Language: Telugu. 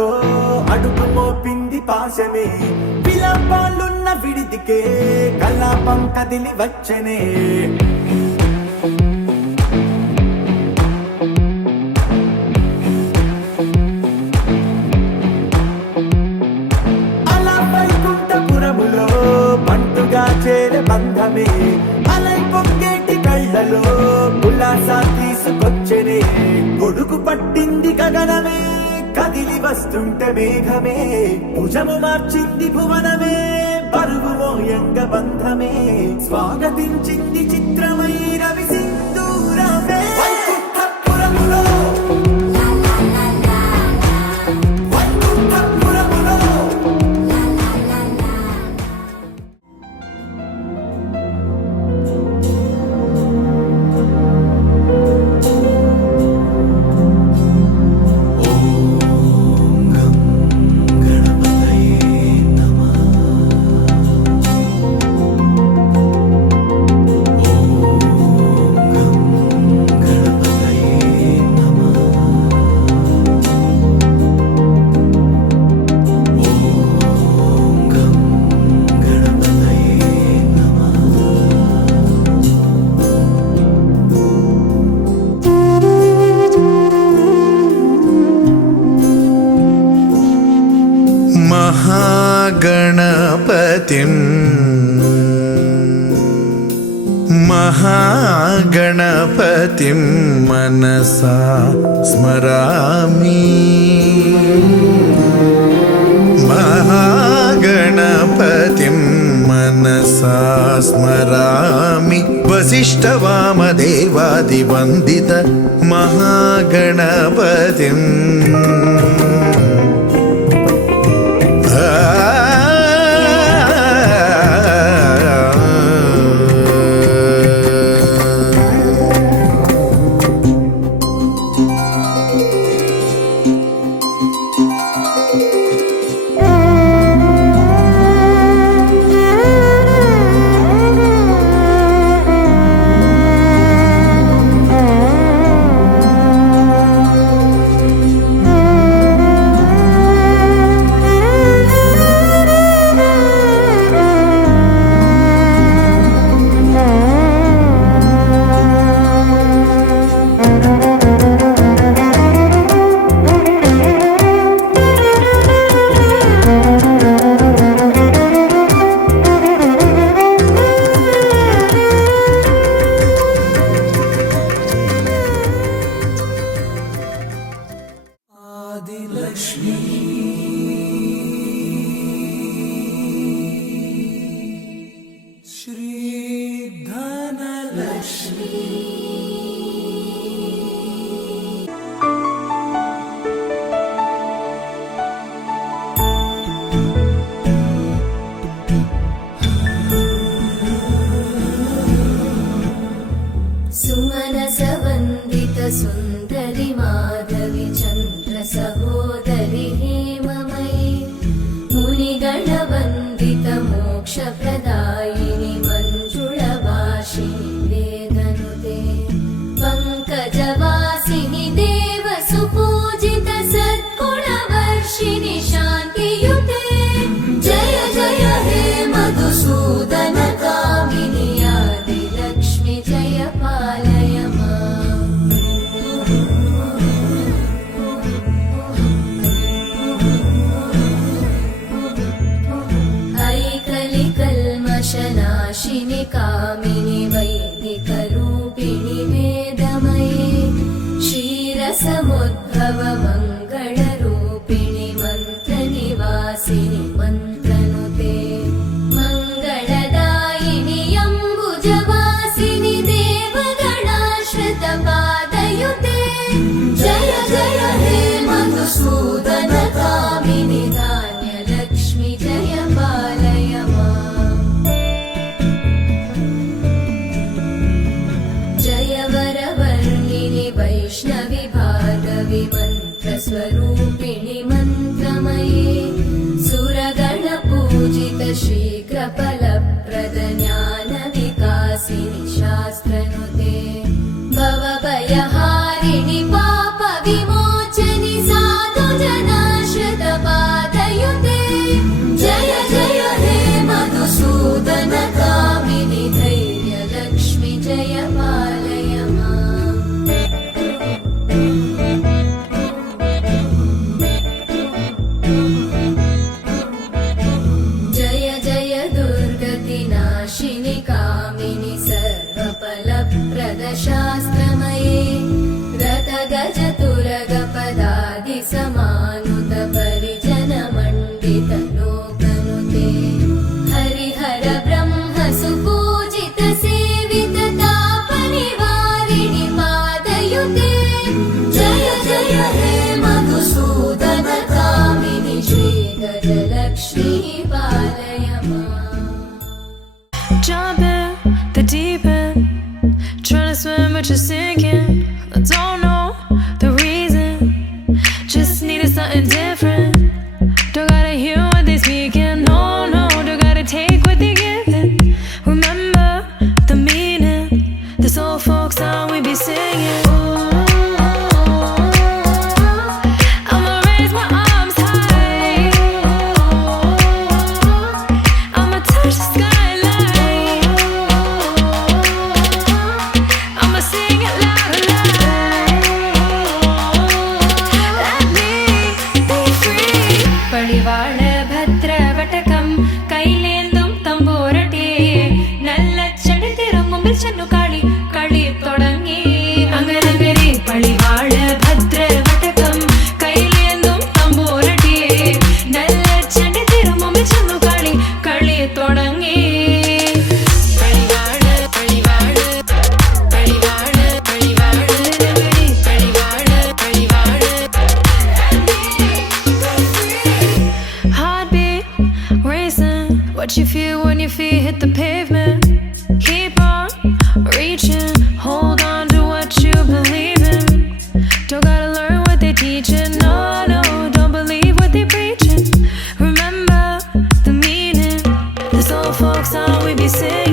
అడుగులో అడుగు మోపింది పాశమే, విలాపాలున్న విడిదికే కలాపం కదిలి వచ్చనే. బంటుగా చేరే బంధమే, అలై పొంగేటి కళ్ళలో ఉల్లాస తీసుకొచ్చనే. గొడుగు పట్టింది గగనమే, కదిలి వస్తుంటే మేఘమే, భుజము మార్చింది భువనమే, పరువు మోయంగ బంధమే, స్వాగతించింది చిత్రమై రవి సింధూరమే. వైకుంఠపురములో महागणपतिं मनसा स्मरामि, महागणपतिं मनसा स्मरामि, वसिष्ठवामदेवादिवन्दित महागणपतिम्. सुन्दरि माधवी चन्द्र सहोदरि हेममयी, मुनिगणवन्दित मोक्षप्रदायिनि मञ्जुळभाषिणि वेदनुते, पङ्कजवासिनि देवसुपूजित सद्गुणवर्षिणि शान्तियुते, जय जय हे मधुसूदन कामिनि आदिलक्ष्मि जय पालय माम्. ऐकलिकल्मषनाशिनि कामिनि वैदिकरूपिणि वेदमये, क्षीरसमुद्भव मङ्गलरूपिणि मन्त्रनिवासिनि मन्त्रनुते, मङ्गलदायिनि अम्बुजवासिनि देवगणाश्रितपादयुते, जय जय हे मधुसूदन कामिनि धान्यलक्ष्मि जय पालय माम्. जय वरवर्णिनि वैष्णवि भार्गवि मन्त्रस्वरूपिणि मन्त्रमये, जय जय दुर्गति नाशिनि कामिनि सर्वफलप्रद शास्त्रमये रथ गज तुरग पदादि समानुत परिजन मण्डित लोकनुते हरिहर ब्रह्म सुपूजित सेवित तापनिवारिणि पादयुते जय जय हे मधुसूदन कामिनि श्री गजलक्ष्मी पालय माम्। Jump in the deep end, trying to swim but you're sinking. I don't know the reason, just needed something different. Don't gotta hear what they speaking, no, no, don't gotta take what they giving. Remember the meaning, this old folk song we be singing. I'ma raise my arms high, I'ma touch the skyline, I'ma sing it loud and loud. Let me be free. പടിവാള ഭദ്രവടകം കൈലേന്തും തമ്പൂരട്ടി നല്ല ചെടിത്തിരും മുമ്പിൽ ചെന്നു കളി കളി തുടങ്ങി അങ്ങനെ പടിവാള ഭദ്രവടകം കൈലേന്തും തമ്പൂരട്ടി നല്ല ചെടിത്തിരും മുമ്പിൽ ചെന്നു കളി കളി തുടങ്ങി പടിവാള പടിവാള പടിവാള പടിവാള പടിവാള പടിവാള Heartbeat racing, what you feel when your feet hit the pavement. Keep on reaching, hold on to what you believe in. Don't gotta learn what they teaching, no, no, don't believe what they preaching. Remember the meaning, this old folk song we be singing.